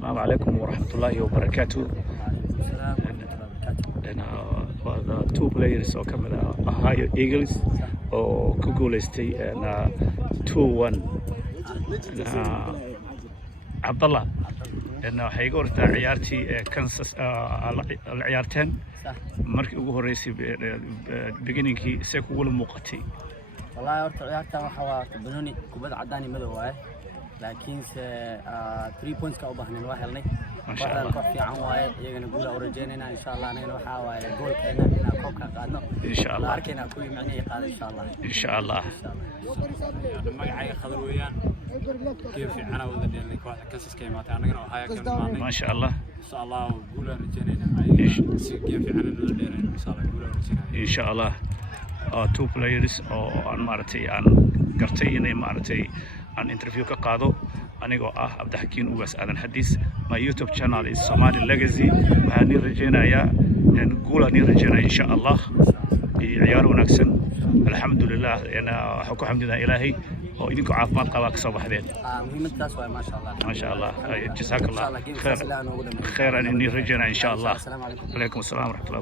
السلام عليكم ورحمة الله وبركاته. أنا two players oo kamid ah Ohio Eagles oo ku guuleystay 2-1 Abdallah waxay iga hortaa ciyaartii Kansas la ciyaarteen markii ugu horeysay beginningkii see kugu muuqatay. والله horta ciyaartan waxa waa banooni kubad cadaan iyo madow ah laakiin 3 points ka u baahneen waa helnay waxaan ku fiican waaye iyagana guul u rajeynayna insha Allah anagana waxa waaye goolkeena inaan koobka qaadno insha Allah arkayna ku macnii qaad insha Allah insha Allah magacayga khadar weeyaan كيف أنا وذا اللي كواحد كسس كيمات أنا قلنا وهاي كمان ما شاء الله إن شاء الله قولوا رجينا كيف أنا ندير إن شاء الله قولوا رجينا إن شاء الله two players oo aan maartay aan gartay inay maartay aan interview ka qaado anigoo ah Abdixakiin Ugaas Aadan Xadiis. My YouTube channel is Somali Legacy. waxaan rajeynayaa in guul aan rajeynaa insha Allah ciyaar wanaagsan alxamdulillah waxaan ku xamdinaa Ilaahay oo idinku caafimaad qaba ka soo baxdeen. muhiimadaas waa ma sha Allah jazakallah khair khairan inni rajeyna insha Allah. Alaykum asalaam wa rahmatullahi